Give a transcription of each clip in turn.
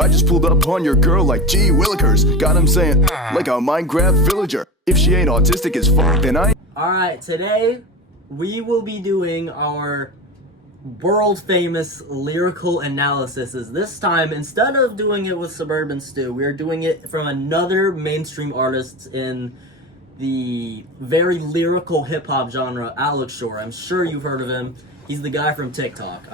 I just pulled up on your girl like gee willikers. Got him saying like a Minecraft villager. If she ain't autistic as fuck, then I ain't. Alright, today we will be doing our world famous lyrical analysis. This time, instead of doing it with Suburban Stew, we are doing it from another mainstream artist in the very lyrical hip-hop genre, Alex Schor. I'm sure you've heard of him. He's the guy from TikTok.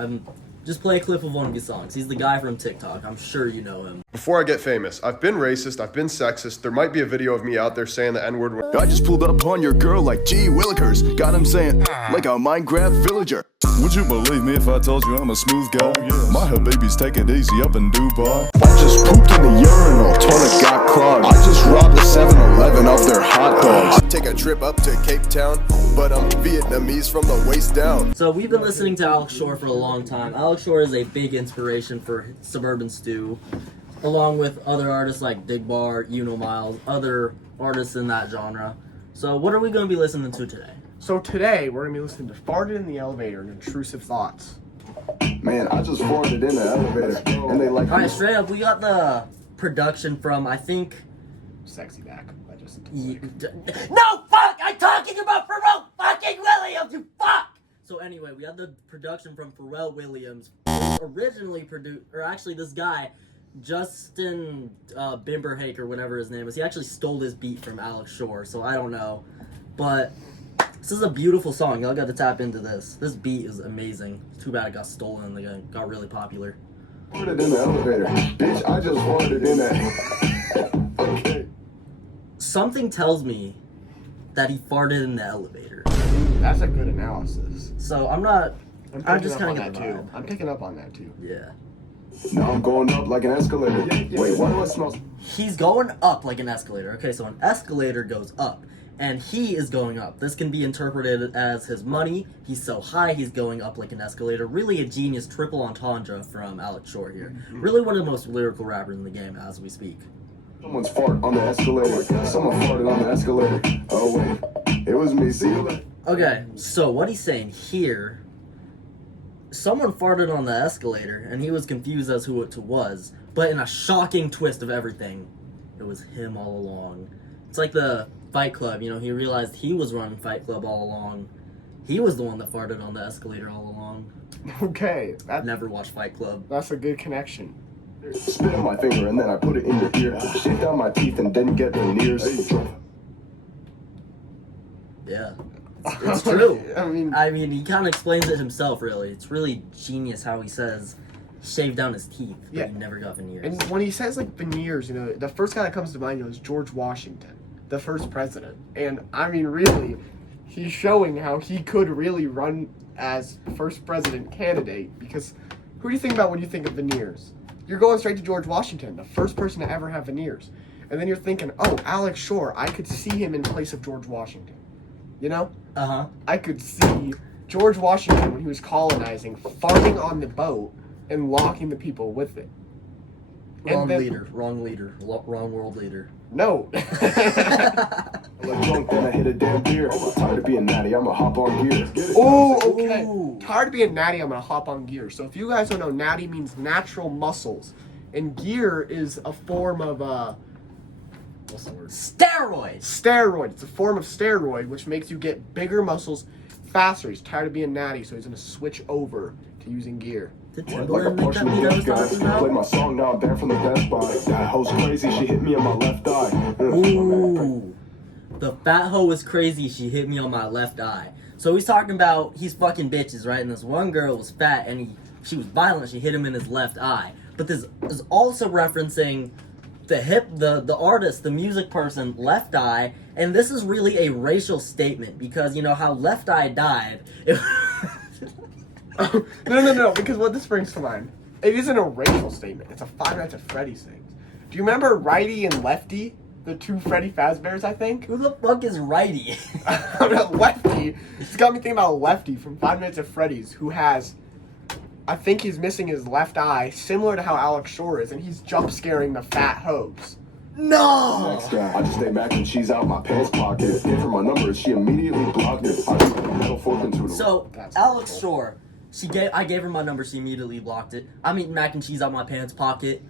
Just play a clip of one of his songs. He's the guy from TikTok. I'm sure you know him. Before I get famous, I've been racist, I've been sexist. There might be a video of me out there saying the N-word. I just pulled up on your girl like gee willikers. Got him saying like a Minecraft villager. Would you believe me if I told you I'm a smooth guy? My babies take it easy up in Dubai. I just pooped in the urinal, toilet got clogged. I just robbed a 7-Eleven of their hot dogs. I take a trip up to Cape Town, but I'm Vietnamese from the waist down. So we've been listening to Alex Schor for a long time. Alex Schor is a big inspiration for Suburban Stew, along with other artists like Digbar, Miles, other artists in that genre. So what are we going to be listening to today? So today, we're going to be listening to Farted in the Elevator and Intrusive Thoughts. Man, I just farted in the elevator, and they like. Alright, straight up, we got the production from, I think... Sexy Back by Justin No, fuck! I'm talking about Pharrell fucking Williams, you fuck! So anyway, we had the production from Pharrell Williams, originally produced, or actually this guy, Justin Bimberhake or whatever his name is, he actually stole this beat from Alex Schor, so I don't know. But this is a beautiful song. Y'all got to tap into this. This beat is amazing. Too bad it got stolen and it got really popular. Farted in the elevator, bitch. I just farted in that. Okay. Something tells me that he farted in the elevator. That's a good analysis. So I'm just kind of that too. I'm picking up on that too. Yeah. Now I'm going up like an escalator. Wait, why do I smell? He's going up like an escalator. Okay, so an escalator goes up, and he is going up. This can be interpreted as his money. He's so high, he's going up like an escalator. Really a genius triple entendre from Alex Schor here. Really one of the most lyrical rappers in the game as we speak. Someone's fart on the escalator. Someone farted on the escalator. Oh wait, it was me. See you later. Okay, so what he's saying here, someone farted on the escalator, and he was confused as who it was, but in a shocking twist of everything, it was him all along. It's like the Fight Club, he realized he was running Fight Club all along. He was the one that farted on the escalator all along. Okay. Never watched Fight Club. That's a good connection. Spit on my finger and then I put it in your ear. Shaved out my teeth and didn't get veneers. Yeah. It's true. I mean, he kind of explains it himself, really. It's really genius how he says shaved down his teeth, but he never got veneers. And when he says, like, veneers, the first guy that comes to mind, is George Washington, the first president. And, really, he's showing how he could really run as first president candidate, because who do you think about when you think of veneers? You're going straight to George Washington, the first person to ever have veneers. And then you're thinking, oh, Alex Schor, I could see him in place of George Washington. Uh-huh. I could see George Washington, when he was colonizing, farting on the boat and locking the people with it. Wrong world leader. No. I'm like drunk, then I hit a damn beer. Tired of being natty, I'ma hop on gear. Oh, okay. Tired of being natty, I'm gonna hop on gear. So if you guys don't know, natty means natural muscles. And gear is a form of, what's the word? Steroids! Steroid. It's a form of steroid, which makes you get bigger muscles faster. He's tired of being natty, so he's gonna switch over to using gear. Did Like a Timberland make that partial beat I was gift, guys. talking about? Played my song, now I'm banned from the Best Buy. That hoe's crazy, she hit me on my left eye. Ooh. The fat hoe is crazy, she hit me on my left eye. So he's talking about he's fucking bitches, right? And this one girl was fat and she was violent, she hit him in his left eye. But this is also referencing the artist, the music person, Left Eye, and this is really a racial statement because how Left Eye died. No, because what this brings to mind, it isn't a racial statement. It's a Five Nights at Freddy's thing. Do you remember Righty and Lefty? The two Freddy Fazbears, I think? Who the fuck is Righty? Lefty. It's got me thinking about Lefty from Five Nights at Freddy's, who has, I think he's missing his left eye, similar to how Alex Schor is, and he's jump scaring the fat hoes. No! Next guy, I just ate mac and cheese out my pants pocket. Gave her my number and she immediately blocked it. I just put a metal fork into the So, Alex Schor, I gave her my number, she immediately blocked it. I'm eating mac and cheese out my pants pocket.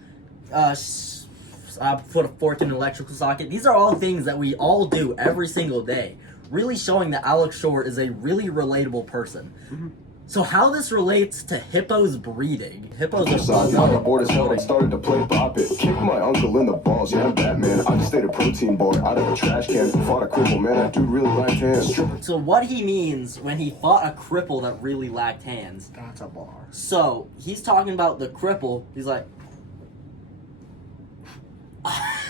put a fork in an electrical socket. These are all things that we all do every single day, really showing that Alex Schor is a really relatable person. So how this relates to hippos breeding? Hippos are So I got bored as hell and started to play Bop It. Kicked my uncle in the balls, yeah, I'm Batman. I just ate a protein bar out of a trash can. Fought a cripple, man, I do really like hands. So what he means when he fought a cripple that really lacked hands. That's a bar. So he's talking about the cripple. He's like,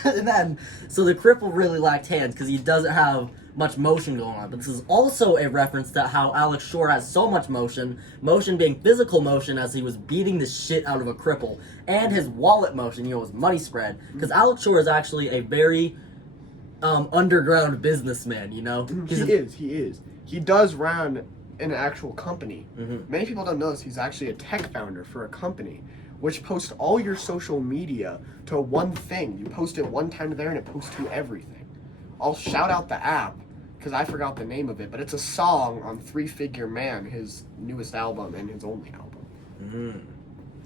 and then so the cripple really lacked hands because he doesn't have much motion going on. But this is also a reference to how Alex Schor has so much motion being physical motion as he was beating the shit out of a cripple, and his wallet motion, his money spread. Because Alex Schor is actually a very underground businessman, He is. He does run an actual company. Many people don't know this. He's actually a tech founder for a company which posts all your social media to one thing. You post it one time there and it posts to everything. I'll shout out the app because I forgot the name of it, but it's a song on Three Figure Man, his newest album and his only album.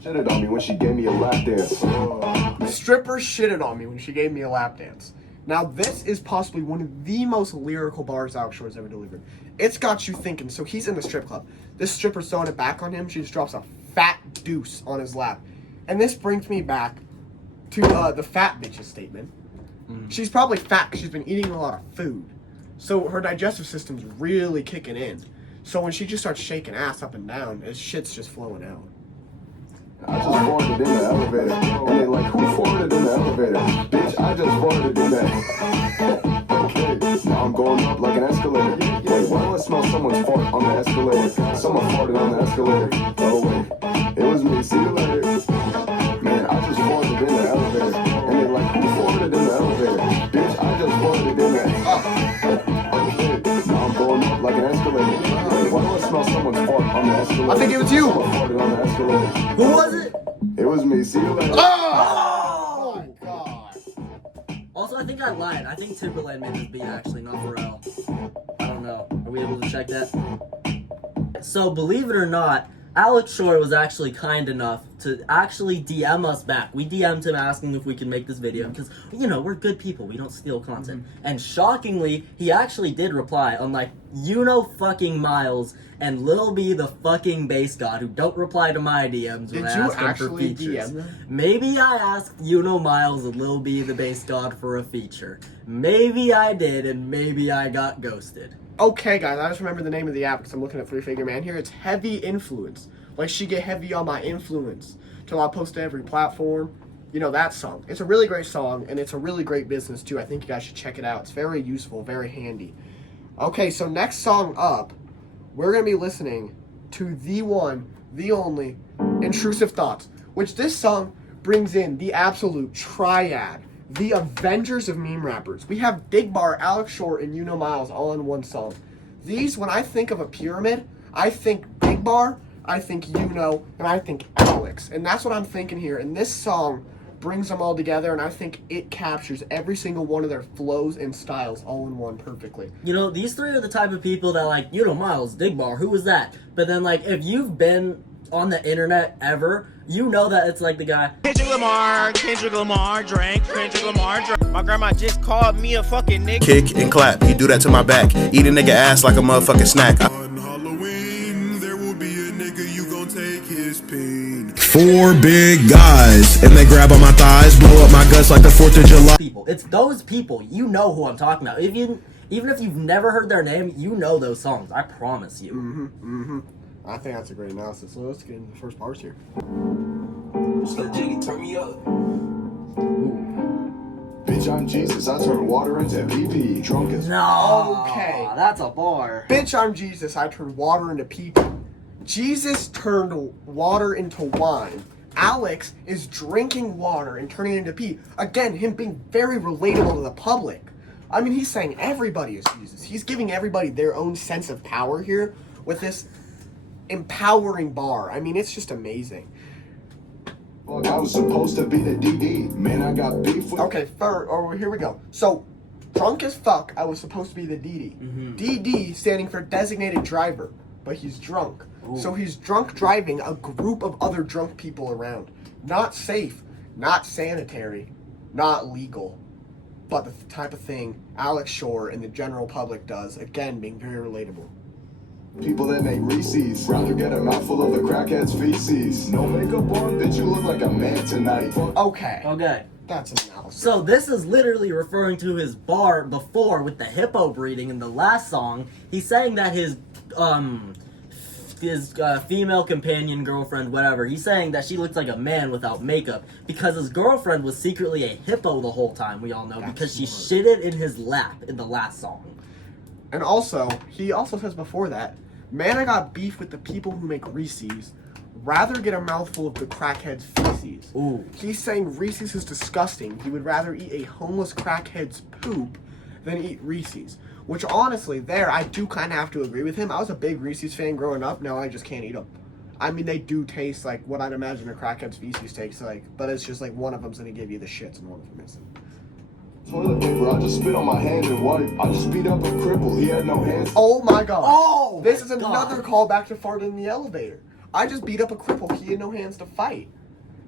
Shitted on me when she gave me a lap dance. The stripper shitted on me when she gave me a lap dance. Now, this is possibly one of the most lyrical bars Alex Schor has ever delivered. It's got you thinking. So he's in the strip club. This stripper's throwing it back on him. She just drops a fat deuce on his lap. And this brings me back to the fat bitches statement. She's probably fat because she's been eating a lot of food. So her digestive system's really kicking in. So when she just starts shaking ass up and down, his shit's just flowing out. I just farted in the elevator. And they like, who farted in the elevator? Bitch, I just farted in that. Okay, now I'm going up like an escalator. Wait, why do I smell someone's fart on the escalator? Someone farted on the escalator. Oh wait, it was me. See you later. Man, I just farted in the elevator. And they like, who farted in the elevator? Bitch, I just farted in that. Okay, now I'm going up like an escalator. Wait, why do I smell someone's fart on the escalator? I think it was you. Someone farted on the escalator. Who was it? It was me. See you later. Oh my god. Also, I think I lied. I think Timberland made this beat actually, not Pharrell. I don't know. Are we able to check that? So, believe it or not, Alex Schor was actually kind enough to actually DM us back. We DM'd him asking if we could make this video because, we're good people. We don't steal content. And shockingly, he actually did reply, unlike fucking Miles and Lil B, the fucking bass god, who don't reply to my DMs when I ask him for features. DM them? Maybe I asked Miles and Lil B, the bass god, for a feature. Maybe I did, and maybe I got ghosted. Okay, guys, I just remember the name of the app because I'm looking at Three Figure Man here. It's Heavy Influence. Like, she get heavy on my influence till I post to every platform. That song. It's a really great song, and it's a really great business, too. I think you guys should check it out. It's very useful, very handy. Okay, so next song up, we're going to be listening to the one, the only, Intrusive Thoughts, which this song brings in the absolute triad, the Avengers of meme rappers. We have Big Bar, Alex Schor, and Miles all in one song. These, when I think of a pyramid, I think Big Bar, I think and I think Alex. And that's what I'm thinking here. And this song brings them all together, and I think it captures every single one of their flows and styles all in one perfectly. These three are the type of people that Miles, Big Bar, who was that? But then, if you've been on the internet ever, that it's like the guy. Kendrick Lamar, drink. My grandma just called me a fucking nigga. Kick and clap, he do that to my back. Eat a nigga ass like a motherfucking snack. On Halloween, there will be a nigga, you gon' take his pain. 4 big guys, and they grab on my thighs, blow up my guts like the 4th of July. People. It's those people. You know who I'm talking about. Even if you've never heard their name, you know those songs. I promise you. I think that's a great analysis. So let's get into the first parts here. Turn me up. Bitch, I'm Jesus, I turn water into pee-pee. Drunk as No. Okay. That's a bar. Bitch, I'm Jesus. I turned water into pee-pee. Jesus turned water into wine. Alex is drinking water and turning it into pee. Again, him being very relatable to the public. I mean, he's saying everybody is Jesus. He's giving everybody their own sense of power here with this empowering bar. I mean, it's just amazing. I was supposed to be the DD. Man, I got beef with... Okay, here we go. So, drunk as fuck, I was supposed to be the DD. DD standing for designated driver, but he's drunk. Ooh. So he's drunk driving a group of other drunk people around. Not safe. not sanitary, not legal, but the type of thing Alex Schor and the general public does, again, being very relatable. People that make Reese's rather get a mouthful of the crackhead's feces. No makeup on, bitch, you look like a man tonight. Okay. Okay. That's an analysis. So this is literally referring to his bar before with the hippo breeding in the last song. He's saying that his female companion, girlfriend, whatever, he's saying that she looks like a man without makeup because his girlfriend was secretly a hippo the whole time, we all know, That's because she smart. shitted in his lap in the last song. And also, he also says before that, man, I got beef with the people who make Reese's. Rather get a mouthful of the crackhead's feces. Ooh. He's saying Reese's is disgusting. He would rather eat a homeless crackhead's poop than eat Reese's. Which honestly, there, I do kind of have to agree with him. I was a big Reese's fan growing up. Now I just can't eat them. I mean, they do taste like what I'd imagine a crackhead's feces tastes like. But it's just like one of them's going to give you the shits and one of them isn't. Toilet paper, I just spit on my hand and wipe. I just beat up a cripple, he had no hands. Oh my god. Oh, this my is another God. callback to fart in the elevator. I just beat up a cripple, he had no hands to fight.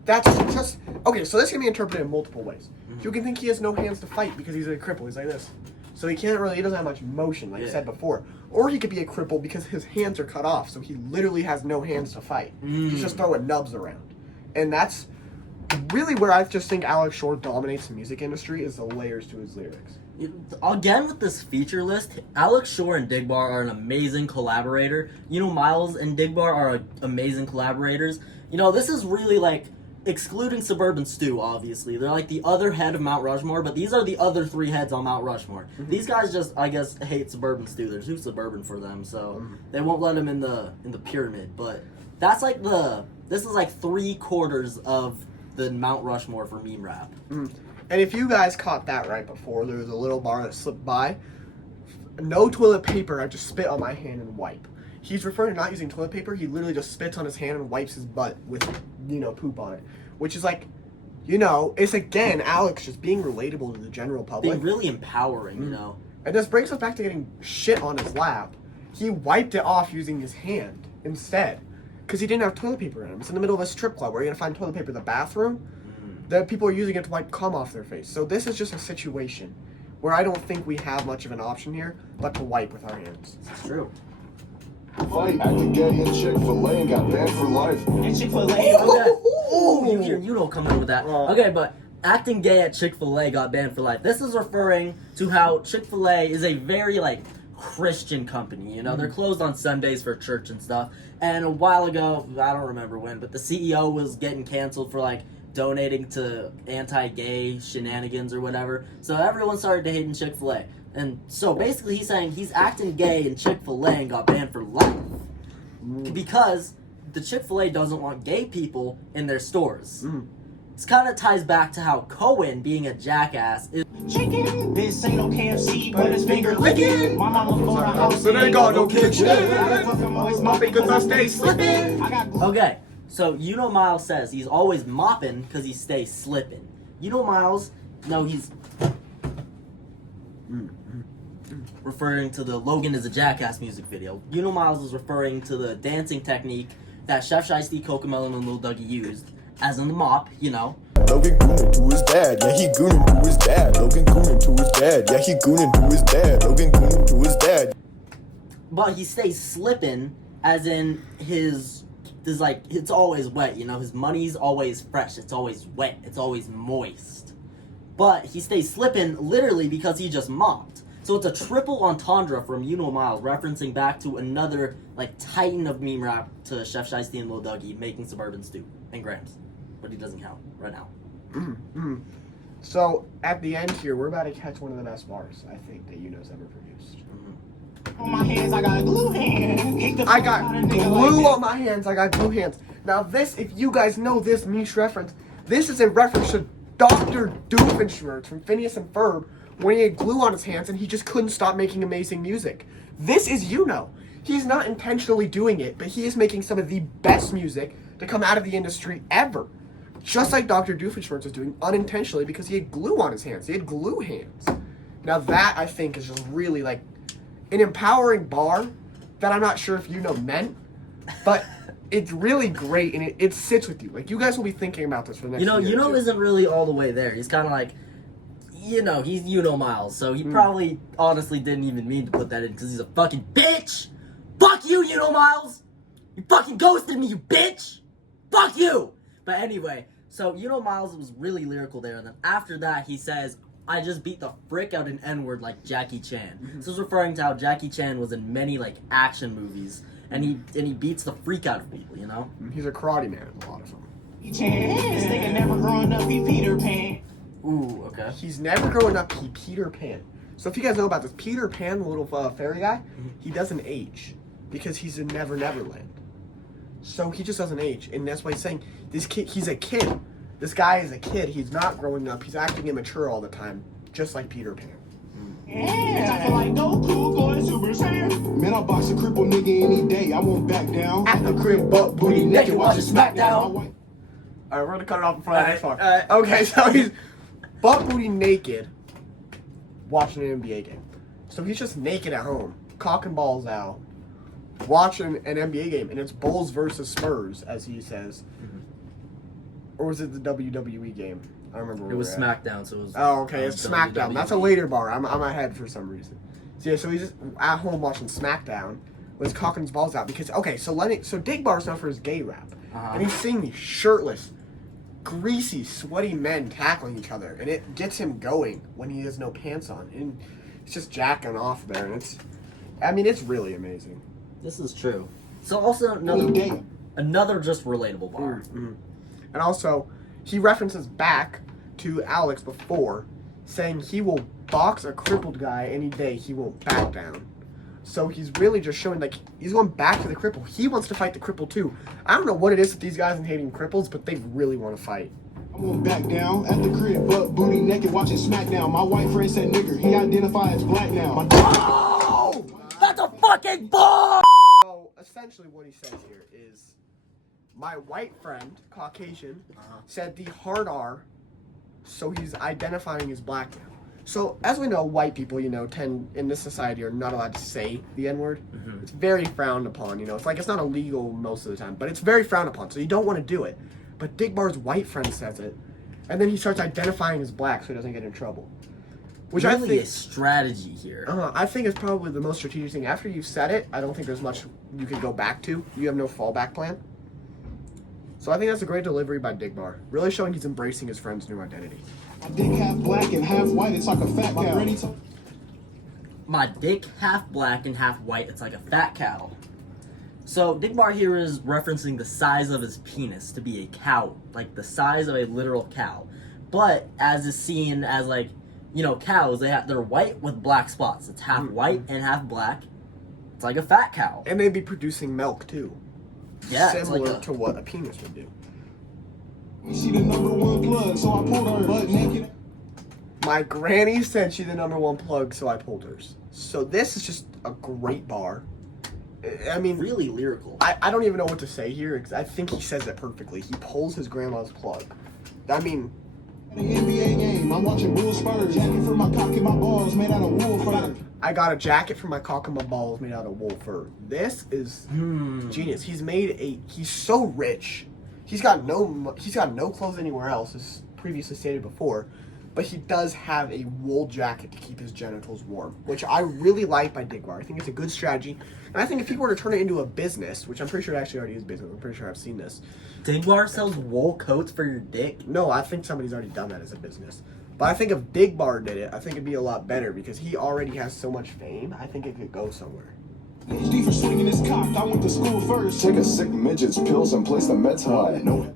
That's just... Okay, so this can be interpreted in multiple ways. You can think he has no hands to fight because he's a cripple, he's like this. So he doesn't have much motion, like I said before. Or he could be a cripple because his hands are cut off, so he literally has no hands to fight. He's just throwing nubs around. And that's really where I just think Alex Schor dominates the music industry, is the layers to his lyrics. Again, with this feature list, Alex Schor and Digbar are an amazing collaborator. You know, Miles and Digbar are amazing collaborators. You know, this is really like, excluding Suburban Stew, obviously. They're like the other head of Mount Rushmore, but these are the other three heads on Mount Rushmore. These guys just, I guess, hate Suburban Stew. They're too suburban for them, so they won't let him in the pyramid. But that's like this is like 3/4 of the Mount Rushmore for meme rap. And if you guys caught that right before, there was a little bar that slipped by. No toilet paper, I just spit on my hand and wipe. He's referring to not using toilet paper, he literally just spits on his hand and wipes his butt with, poop on it. Which is like, it's again, Alex just being relatable to the general public. Being really empowering, you know. And this brings us back to getting shit on his lap. He wiped it off using his hand instead. Because he didn't have toilet paper in him. It's in the middle of a strip club. Where are you going to find toilet paper? The bathroom? That people are using it to wipe cum off their face. So this is just a situation where I don't think we have much of an option here, but to wipe with our hands. It's true. Fight, acted gay in Chick-fil-A and got banned for life. And Chick-fil-A. Okay. You don't come in with that. Okay, but acting gay at Chick-fil-A got banned for life. This is referring to how Chick-fil-A is a very, Christian company, you know? They're closed on Sundays for church and stuff. And a while ago, I don't remember when, but the CEO was getting canceled for, donating to anti-gay shenanigans or whatever. So everyone started to hate in Chick-fil-A. And so basically he's saying he's acting gay in Chick-fil-A and got banned for life. Because the Chick-fil-A doesn't want gay people in their stores. This kind of ties back to how Cohen, being a jackass, is... Chicken. This ain't no KFC, but it's finger licking. My mama for the house. So they got no kitchen. Always mopping because I stay slipping. I got Okay, so Miles says he's always mopping because he stays slipping. Miles, no, he's referring to the Logan is a Jackass music video. Miles is referring to the dancing technique that Chef Shiesty, Cocomelon, and Lil Dougie used, as in the mop, Logan goonin' to his dad, yeah, he goonin' to his dad. Logan goonin' to his dad, yeah, he goonin' to his dad. Logan goonin' to his dad. But he stays slipping, as in it's always wet, his money's always fresh, it's always wet, it's always moist. But he stays slipping literally because he just mopped. So it's a triple entendre from Miles, referencing back to another, titan of meme rap to Chef Shiesty and Lil Dougie making Suburban Stew and Grams. But he doesn't count right now. So, at the end here, we're about to catch one of the best bars, I think, that Uno's ever produced. on my hands, I got glue hands. I got glue on my hands, I got glue hands. Now this, if you guys know this niche reference, this is a reference to Dr. Doofenshmirtz from Phineas and Ferb when he had glue on his hands and he just couldn't stop making amazing music. This is He's not intentionally doing it, but he is making some of the best music to come out of the industry ever. Just like Dr. Doofenshmirtz was doing unintentionally because he had glue on his hands. He had glue hands. Now that, I think, is just really an empowering bar that I'm not sure if meant, but it's really great, and it sits with you. Like, you guys will be thinking about this for the next year. You know, isn't really all the way there. He's kind of like, he's Miles, so he probably honestly didn't even mean to put that in because he's a fucking bitch. Fuck you, Miles. You fucking ghosted me, you bitch. Fuck you. But anyway, so Miles was really lyrical there, and then after that he says, I just beat the frick out an N-word like Jackie Chan. This is referring to how Jackie Chan was in many like action movies, and he beats the freak out of people, He's a karate man in a lot of them. This nigga never growing up, he Peter Pan. Ooh, okay. He's never growing up, he Peter Pan. So if you guys know about this, Peter Pan, the little fairy guy, he doesn't age because he's in Never Neverland. So he just doesn't age, and that's why he's saying this kid. He's a kid. This guy is a kid. He's not growing up. He's acting immature all the time, just like Peter Pan. I feel like Goku going Super Saiyan. Man, I'll box a cripple nigga any day. I won't back down. At the crib, butt booty naked, watching SmackDown. All right, we're gonna cut it off before that next part. Okay, so he's butt booty naked, watching an NBA game. So he's just naked at home, cock and balls out, watching an NBA game, and it's Bulls versus Spurs, as he says. Or was it the WWE game? I don't remember. It was SmackDown, so it was. Oh, okay, it's SmackDown. That's a later bar. I'm ahead for some reason. So yeah, so he's just at home watching SmackDown with his cock and his balls out because so Dig Bar's known for his gay rap, and he's seeing these shirtless, greasy, sweaty men tackling each other, and it gets him going when he has no pants on, and he's just jacking off there, and it's really amazing. This is true. So also another just relatable bar. And also, he references back to Alex before, saying he will box a crippled guy any day, he won't back down. So he's really just showing, like, he's going back to the cripple. He wants to fight the cripple too. I don't know what it is with these guys and hating cripples, but they really want to fight. I won't back down. At the crib, butt booty naked, watching SmackDown. My white friend said nigger. He identified as black now. Oh! That's a fucking bar! So essentially what he says here is, my white friend, Caucasian, said the hard R, so he's identifying as black now. So, as we know, white people, tend, in this society, are not allowed to say the N-word. It's very frowned upon, it's like it's not illegal most of the time, but it's very frowned upon, so you don't want to do it. But Dig Bar's white friend says it, and then he starts identifying as black so he doesn't get in trouble. Which really I think a strategy here. I think it's probably the most strategic thing. After you've said it, I don't think there's much you can go back to. You have no fallback plan. So I think that's a great delivery by Dig Bar. Really showing he's embracing his friend's new identity. My dick half black and half white. It's like a fat cow. My dick half black and half white. It's like a fat cow. So Dig Bar here is referencing the size of his penis to be a cow, like the size of a literal cow. But as is seen as cows, they're white with black spots. It's half white and half black. It's like a fat cow. And they'd be producing milk too. Yeah, similar to what a penis would do. She the #1 plug, so I pulled her butt naked. My granny said she the #1 plug, so I pulled hers. So this is just a great bar. I mean, really lyrical. I don't even know what to say here because I think he says it perfectly. He pulls his grandma's plug. I mean, The NBA game, I'm watching Bulls Spurs. Jacket for my cock and my balls made out of wool fur. I got a jacket for my cock and my balls made out of wool fur. This is genius. He's so rich. He's got no clothes anywhere else, as previously stated before, but he does have a wool jacket to keep his genitals warm, which I really like by Dig Bar. I think it's a good strategy, and I think if he were to turn it into a business, which I'm pretty sure it actually already is business, I'm pretty sure I've seen this. Dig Bar sells wool coats for your dick? No, I think somebody's already done that as a business. But I think if Dig Bar did it, I think it'd be a lot better because he already has so much fame. I think it could go somewhere. PhD for swinging his cock. I went to school first. Take a sick midget's pills and place the meds high. No.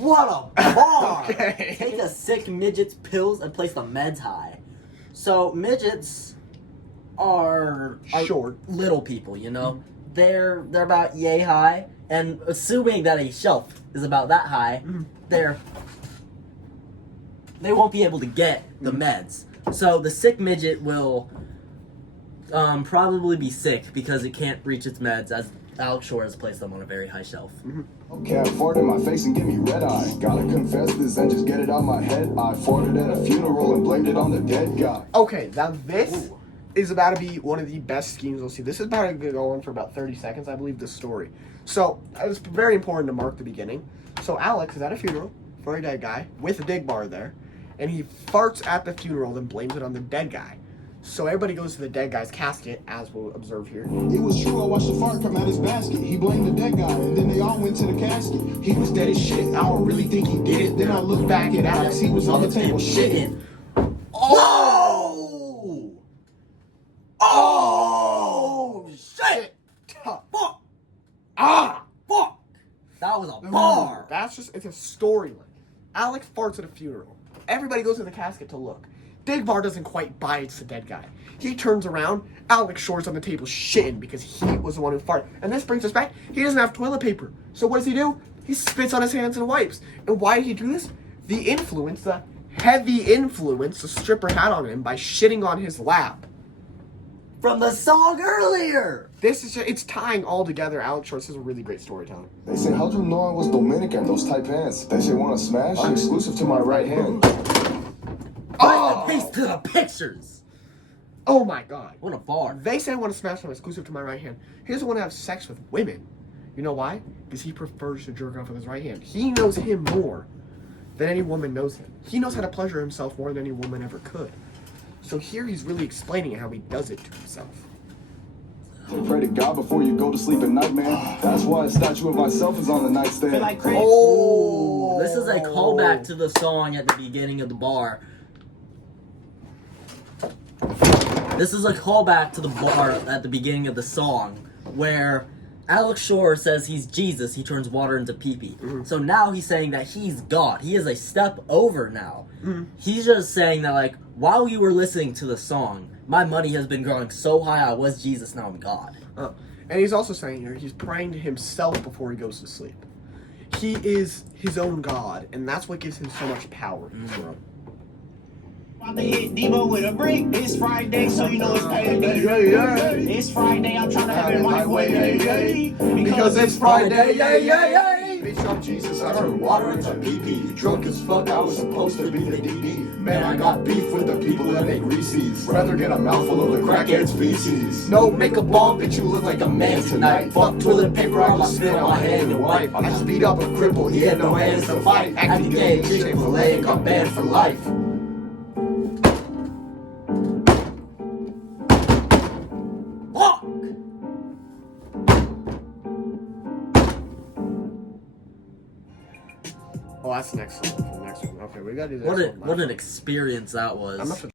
What a bar! Okay. Take a sick midget's pills and place the meds high. So midgets are short little people, They're about yay high, and assuming that a shelf is about that high, they won't be able to get the meds. So the sick midget will probably be sick because it can't reach its meds, as Alex Schor has placed them on a very high shelf. Cat fart in my face and give me red eye. Gotta confess this and just get it out my head. I farted at a funeral and blamed it on the dead guy. Okay, now this is about to be one of the best schemes we'll see. This is about to go on for about 30 seconds, I believe, this story. So, it's very important to mark the beginning. So, Alex is at a funeral for a dead guy with a dig bar there, and he farts at the funeral, then blames it on the dead guy. So, everybody goes to the dead guy's casket, as we'll observe here. It was true, I watched the fart come out his basket. He blamed the dead guy, and then they all went to the casket. He was dead as shit, I don't really think he did it. Then I look back at Alex, he was on the table shitting. Oh! Oh! Shit! Fuck! Ah! Fuck! That was a bar! That's just, it's a storyline. Alex farts at a funeral. Everybody goes to the casket to look. Dig Bar doesn't quite buy it's the dead guy. He turns around, Alex Schor's on the table shitting because he was the one who farted. And this brings us back, he doesn't have toilet paper. So what does he do? He spits on his hands and wipes. And why did he do this? The influence, the heavy influence the stripper had on him by shitting on his lap. From the song earlier! This is it's tying all together. Alex Schor is a really great storytelling. They say, how'd you know I was Dominican? Those tight pants. They say, wanna smash? I'm exclusive to my right hand. Oh! Face to the pictures! Oh my god. What a bar. They say I want to smash them exclusive to my right hand. He doesn't want to have sex with women. You know why? Because he prefers to jerk off with his right hand. He knows him more than any woman knows him. He knows how to pleasure himself more than any woman ever could. So here he's really explaining how he does it to himself. Pray to God before you go to sleep at night, man. That's why a statue of myself is on the nightstand. Oh! This is a callback to the song at the beginning of the bar. This is a callback to the bar at the beginning of the song where Alex Schor says he's Jesus, he turns water into pee-pee. So now he's saying that he's God. He is a step over now. He's just saying that, like, while you were listening to the song, my money has been growing so high, I was Jesus, now I'm God. And he's also saying here, he's praying to himself before he goes to sleep. He is his own God, and that's what gives him so much power. About to hit Devo with a brick. It's Friday, so you know it's payday. It's Friday, I'm trying to have it my way. Because it's Friday, Bitch, I'm Jesus, I turn water into pee-pee. Drunk as fuck, I was supposed to be the DD. Man, I got beef with the people that make Reese's. Rather get a mouthful of the crackhead's feces. No, make a bomb, bitch, you look like a man tonight. Fuck toilet paper, I'ma spit on my hand and wipe. I just beat up a cripple, he had no hands to fight. Acting gay, Chick-fil-A, and got banned for life. Oh, that's the next one. Okay, we gotta do this. What an experience that was. I'm not